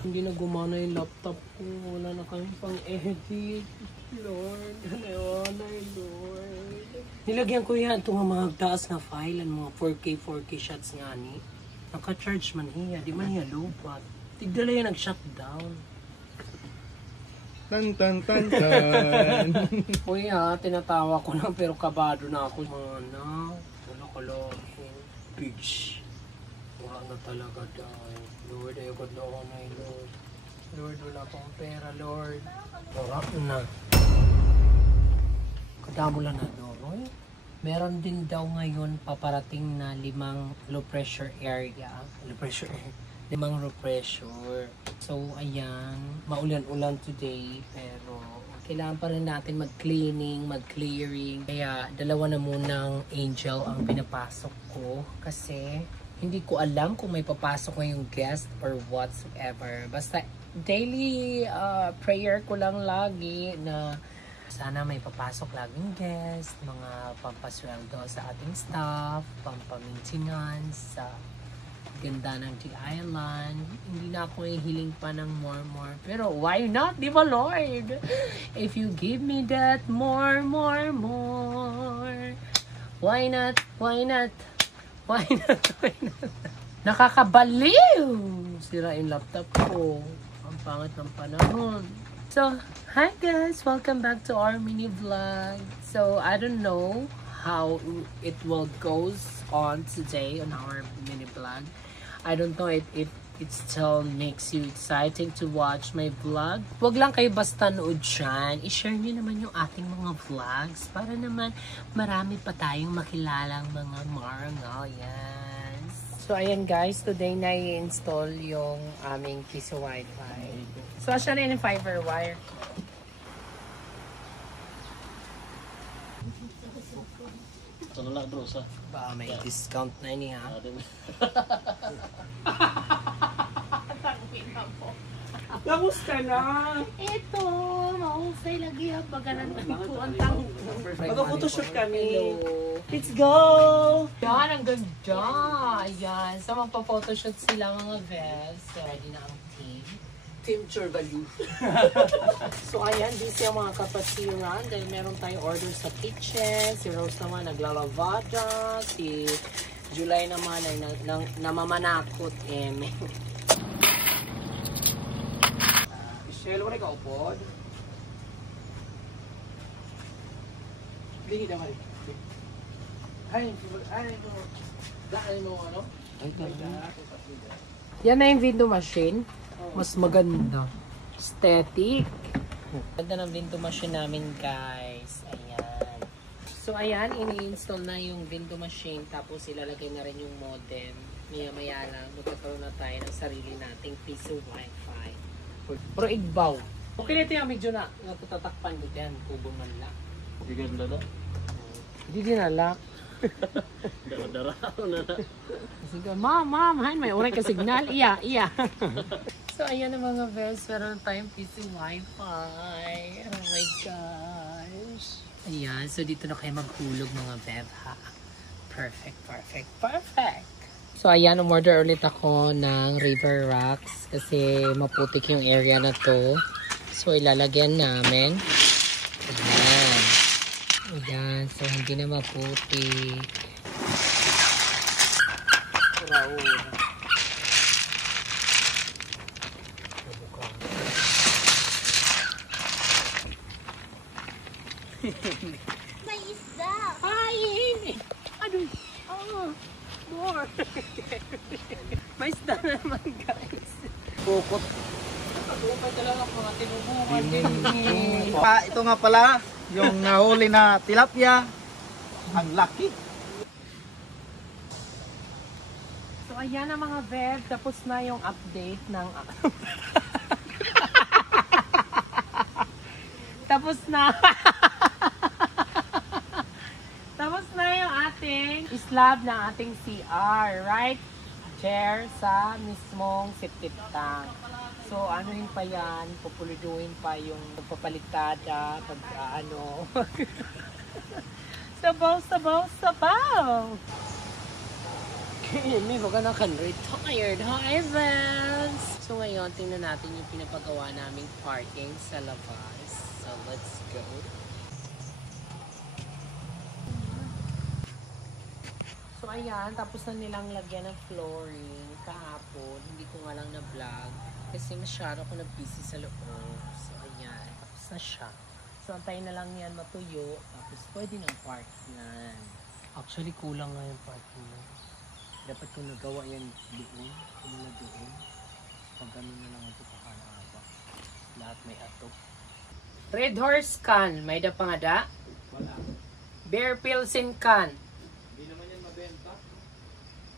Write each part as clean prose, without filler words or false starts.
Hindi na gumana yung laptop ko. Wala na kami pang edit. Lord, hanayanay, Lord. Nilagyan ko yan itong mga taas na file, mga 4K shots nga ni. Naka-charge man hiya, di man hiya lupat. Tigdala yan nag-shutdown. Tan tan tan tan. Kuya, tinatawa ko lang pero kabado na ako. Mana, wala ka lang. Bitch. Wala na talaga dahil. Lord, ayoko doon ay Lord. Lord, wala pang pera, Lord. Wala na. Kadamo lang na doon. Meron din daw ngayon paparating na 5 low pressure area. Low pressure area. 5 low pressure. So, ayan. Maulan-ulan today. Pero, kailangan pa rin natin mag-cleaning, mag-clearing. Kaya, dalawa na munang angel ang pinapasok ko. Kasi, hindi ko alam kung may papasok ngayong guest or whatsoever. Basta, daily prayer ko lang lagi na sana may papasok laging guest, mga pampasweldo sa ating staff, pampamintingan sa ganda ng The Island. Hindi na ako hihiling pa ng more. Pero why not, di ba Lord? If you give me that more. Why not? Nakakabaliw! Sira yung laptop ko. Ang pangit ng panahon. So, hi guys! Welcome back to our mini vlog. So, I don't know how it will goes on today on our mini vlog. I don't know if it still makes you exciting to watch my vlog. Huwag lang kayo basta nood dyan. I-share nyo naman yung ating mga vlogs para naman marami pa tayong makilalang mga marangal. Yes. So, ayan guys. Today na i-install yung aming piso Wi-Fi. So, siya rin yung fiber wire. Ito na lang bro sa. Ba, may discount na ini ha. Kamusta na? Ito, mahusay lagi ha. Paganan ko ang tang. Mag-photoshoot kami. Hello. Let's go! Yan, ang ganda. Ayan. So, magpa-photoshoot sila mga best. So, ready na ang team. Team Churvalu. So, ayan. Busy ang mga kapatiran. Dahil meron tayong order sa kitchen. Si Rose naman naglalavada. Si July naman ay namamanakot. Michelle, wala ka upod? Hindi naman. Ay, mo ano? Yan na yung window machine. Mas maganda. Aesthetic. Ganda ng window machine namin, guys. Ayan. So, ayan. Ini-install na yung window machine. Tapos, ilalagay na rin yung modem. Maya-maya lang. Magkakaroon na tayo ng sarili nating piso Wi-Fi. Pero igbaw. Okay na ito yung medyo na. Natatatakpan ko dyan. Kubo man lang. Hindi ganda na. Hindi dinalak. Dara-dara na na. Sige, ma'am, may oray ka signal. Iya. So, ayan ang mga best. Meron tayong PC Wi-Fi. Oh my gosh. Ayan. So, dito na kayo maghulog mga bev, ha? Perfect. So, ayan. Umorder ulit ako ng River Rocks kasi maputik yung area na to. So, ilalagyan namin. Ayan. So, hindi na maputik. May isda. Ay! Ano? More. May isda na naman, guys. Bukot. Nakagupay talaga mga tinubungan din. Ito nga pala, yung nahuli na tilapia. Ang laki. So, ayan na mga bed. Tapos na yung update ng... Tapos na. Tapos na yung ating slab ng ating CR, right? Chair sa mismong septic tank. So, anuhin pa yan, pupuliduhin pa yung pagpapalitada, pag sabaw. May baga na retired. Hi, Vance! So ngayon, tingnan natin yung pinapagawa naming parking sa labas. So let's go. So ayan, tapos na nilang lagyan ng flooring kahapon. Hindi ko nga lang na-vlog kasi masyado ako na-busy sa loob. So ayan, tapos na siya. So antayin na lang yan matuyo. Tapos pwede ng parkingan. Actually, kulang nga yung parking na. Dapat kung nagawa yan doon, kumula doon. Pag gano'n na lang ito kakalaba. Lahat may atok. Red Horse can, may da pangada? Wala. Bear Pilsen can. Hindi naman yan mabenta.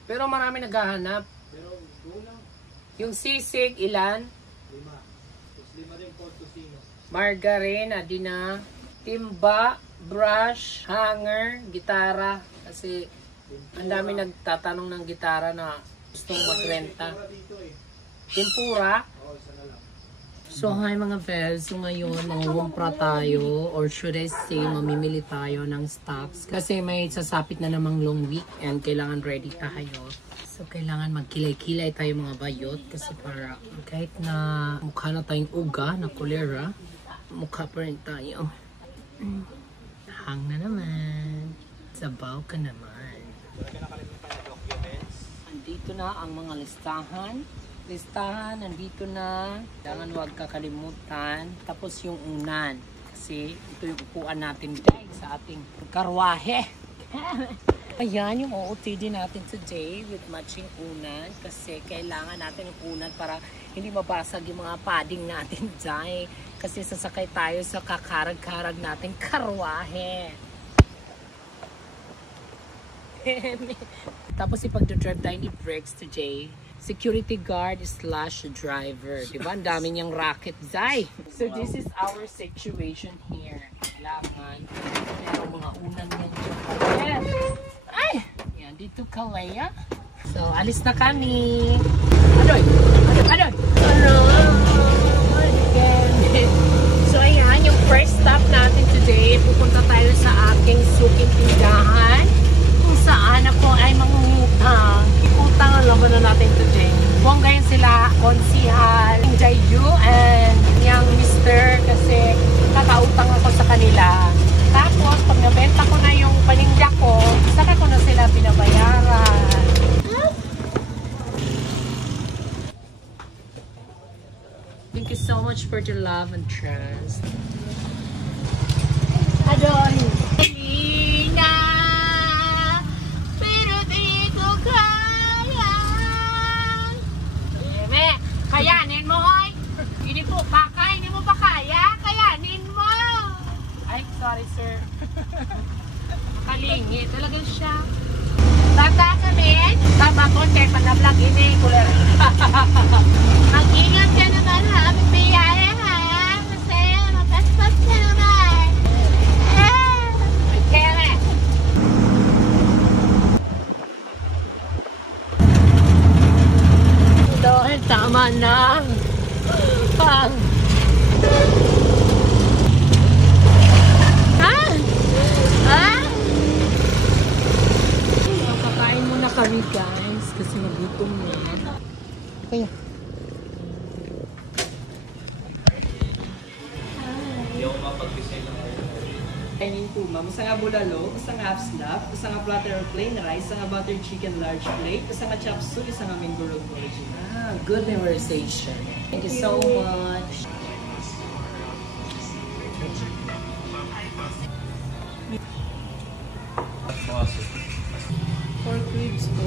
Pero marami naghahanap. Pero kulang. Yung sisig, ilan? 5. Tapos 5 rin Portosino. Margarine, adina. Timba, brush, hanger, gitara. Kasi ang dami nagtatanong ng gitara na gustong magrenta. Dito eh. Tempura. Oo, isa na lang. So hi mga Vels, so ngayon mangumpra tayo or should I say mamimili tayo ng stocks kasi may sasapit na namang long weekend, kailangan ready tayo. So kailangan magkilay-kilay tayo mga bayot kasi para kahit na mukha na tayong uga na kulera, mukha pa rin tayo. Hang na naman. Sabaw ka naman. Andito na ang mga listahan. Nandito na. Kailangan huwag kakalimutan. Tapos yung unan. Kasi ito yung upuan natin guys sa ating karwahe. Ayan yung OOTD natin today with matching unan. Kasi kailangan natin yung unan para hindi mabasag yung mga padding natin dahil. Kasi sasakay tayo sa kakarag-karag nating karwahe. Tapos ipag-drive tayo ni Breaks today. Security guard / driver. Diba? Ang dami niyang racket, Zay. So this is our situation here. Kailangan. Meron mga unan yan. Yes. Ay! Yan, dito ka, Leia. So, alis na kami. Adoy! Adoy! So, ayan, yung first stop natin today. Pupunta tayo sa aking suking tindahan. Kung saan ako ay mangungutang. Utang ang laban na natin today. Buwanggayin sila, Konsihal, Jayu, and yung Mister kasi kakautang ako sa kanila. Tapos, pag nabenta ko na yung paninda ko, saka ko na sila binabayaran. Thank you so much for the love and trust. Adoy! Kayanin mo, hoy! Hindi po, baka, hindi mo ba kaya? Kayanin mo! Ay, sorry, sir. Kalingi, talaga siya. Tata kami, tama ko, kaya panablog ini, kuler. Mag-ingat ka naman, ha? Bibiyaya, ha? Kasi, mapaspas ka naman. Kere. Dahil tama na. Pang. Kakain muna kami guys kasi nagutom na. Kaya. Kainin po, ma'am. Isa nga bulalo, isa nga half slab, isa nga platter of plain rice, isa nga buttered chicken large plate, isa nga chop suey, isa nga mango roll original. Ah, good memorization. Thank you so much. Pork ribs po.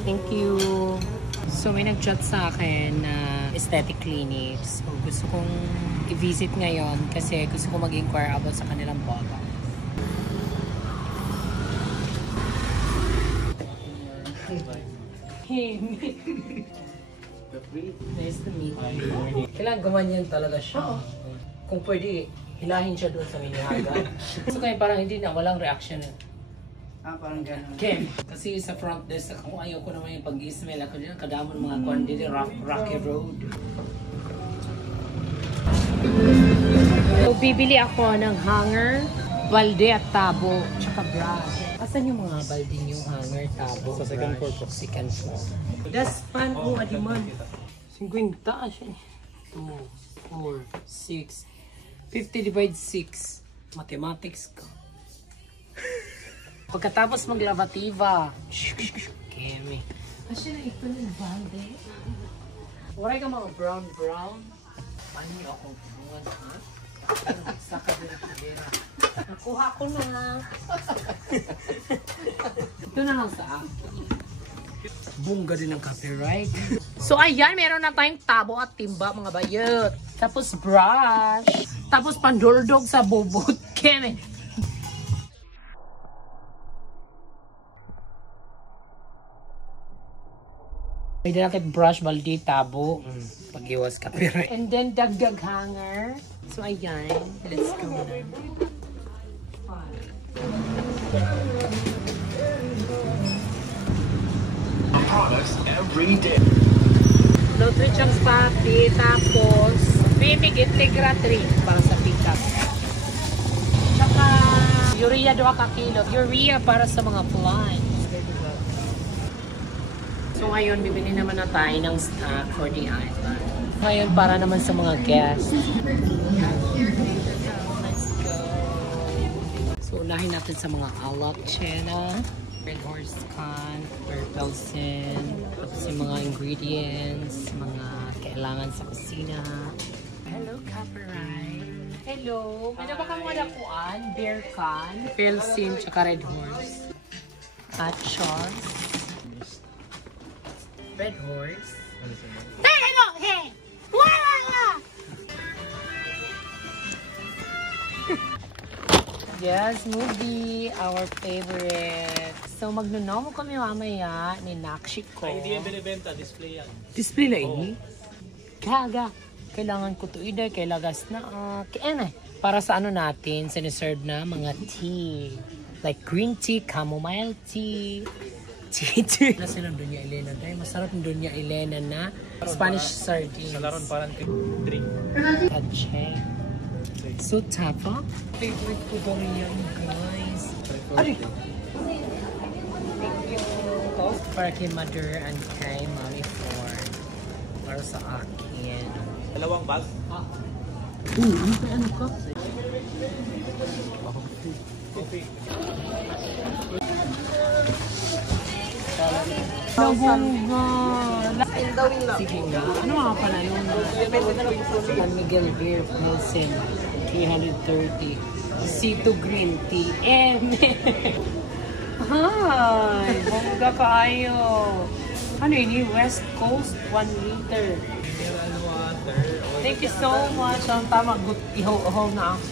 Thank you. So may nag-chat sa akin na aesthetic clinic. So gusto kong i-visit ngayon kasi gusto ko mag-inquire about sa kanilang baba. Nice to meet you. Kailangan gumanyan talaga siya. Kung pwede, hilahin siya doon sa minihaga. So kaya parang hindi na, walang reaction. Ah, parang gano'n. Okay. Kasi sa front desk, kung ayaw ko naman yung pag-i-smell ako dyan, kadamon mga kwan dito, rocky road. bibili ako ng hanger, balde at tabo, tsaka brush. Asan yung mga balde niyo, hanger, tabo, Sa second brush? floor po. Second floor. Das pan ko, adiman. 50 siya. 2, 4, 6. 50 divide 6. Mathematics ka. Pagkatapos maglavativa. Kemi. Asya na ito ng balde. Wala ka mga brown. Paano niyo ako buwan, ha? Sa kabira. Nakuha ko na. Ito na lang sa akin. Bungga din ang copyright. So ayan, meron na tayong tabo at timba mga bayot. Tapos brush. Tapos pandordog sa bubot. Keme. May natin brush, balde, tabo. Pag-iwas copyright. And then dagdag hanger. So ayan, let's go na. Products every day. Nutrition pati, tapos Bimig Integra 3 para sa pick-up. Tsaka urea 2 ka kilo. Urea para sa mga plants. So ngayon, bibili naman na tayo ng snack for the island. Ngayon, para naman sa mga guests. Let's go. So unahin natin sa mga alak, chena, Red Horse Can, Perpelsin, yung mga ingredients, mga kailangan sa kusina. Hello, copyright. Hello. May na ba kang mga nakuan? Bear Can, Pelsin, tsaka Red Horse. Hot sauce. Red Horse. Yes, movie. Our favorite. So, magnunomo kami mamaya ni Nakshi ko. Ay, hindi yan binibenta. Display yan. Display na ini? Kaga. Kailangan ko to either. Kailagas na. Kaya para sa ano natin, siniserve na mga tea. Like green tea, chamomile tea. Tea. Nasa ng Doña Elena tayo. Masarap ng Doña Elena na Spanish sardines. Sa laron parang drink. Pache. So, tapa. Favorite ko daw yan, guys. Ari! Thank you. Para kay Mother and kay Mommy Ford. Para sa akin. Dalawang bag? Ano ka? Nabungga! Sige nga. Ano mga pala yun? San Miguel Beer Pilsen. 330. C2 Green Tea. Hi! Bongga kaayo. Ano yun? West Coast 1 liter. Thank you so much. Ang tama, ihaw na ako.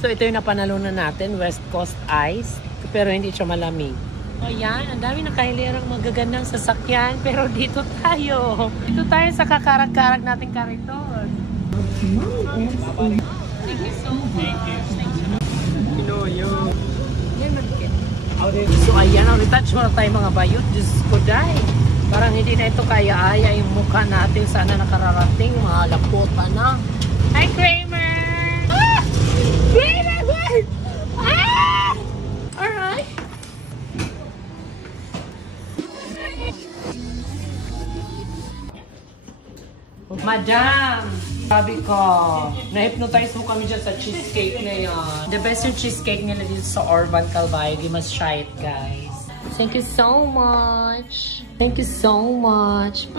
So ito yung napanalunan natin, West Coast Ice. Pero hindi siya malamig. O yan, ang dami nakahilirang magagandang sasakyan. Pero dito tayo. Dito tayo sa kakarag-karag nating kariton. Thank you so much. Pinoyo. So ayan, retouch mo na tayo mga bayot. Diyos ko dahil. Parang hindi na ito kaya-aya yung mukha natin. Sana nakararating. Mga lapota na. Hi, Kramer! Ah! Kramer! Ah! Alright. Madam! Sabi ko, na-hypnotize mo kami dyan sa cheesecake na yan. The best yung cheesecake nila dito sa Orban Calvayo. You must try it, guys. Thank you so much. Thank you so much.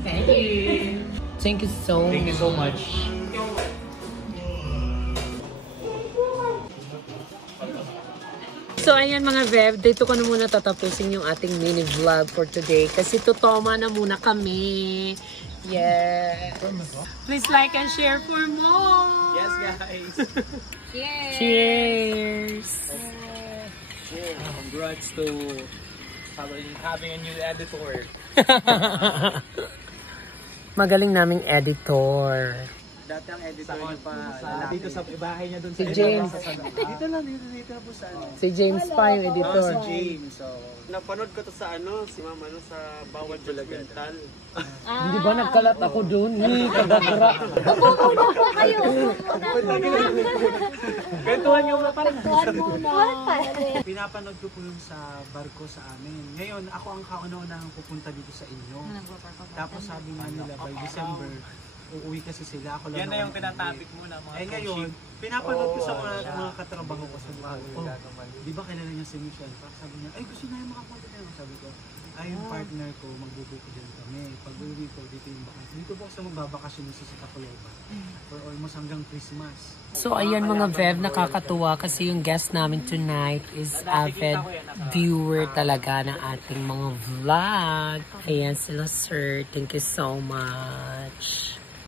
Thank you. Thank you so much. Thank you so much. So ayan mga Vev, dito ko na muna tatapusin yung ating mini vlog for today. Kasi tutoma na muna kami. Yeah. Please like and share for more. Yes, guys. Cheers. Congrats to having a new editor. Magaling naming editor. Dati ang editor niyo pa dito sa bahay niya doon Si James. Dito lang, dito na po sa ano. Si James pa yung editor. Si James. So, Napanood ko to sa si Mama sa Bawal Judgmental. Hindi ba nagkalat ako doon? Kagabra. Upo muna kayo. Kwentuhan niyo muna parang. Kwentuhan muna. pinapanood ko po yung sa barko sa amin. Ngayon, ako ang kauna-unang pupunta dito sa inyo. Tapos sabi nga nila, by December, uuwi kasi sila. Ako lang Yan na yung naman tinatapik mo na mga ngayon, pinapanood ko sa mga katrabaho ko sa buhay. Di ba kilala niya si Michelle? Parang sabi niya, ay gusto na yung makapunta na. Sabi ko, ay yung partner ko, magbubuko din kami. Pag uwi ko, dito yung bakasyon. Dito po ako sa magbabakasyon sa Tacloban. For almost hanggang Christmas. So ayan mga Vev, nakakatuwa kasi yung guest namin tonight is avid viewer talaga ng ating mga vlog. Ayan sila sir, thank you so much.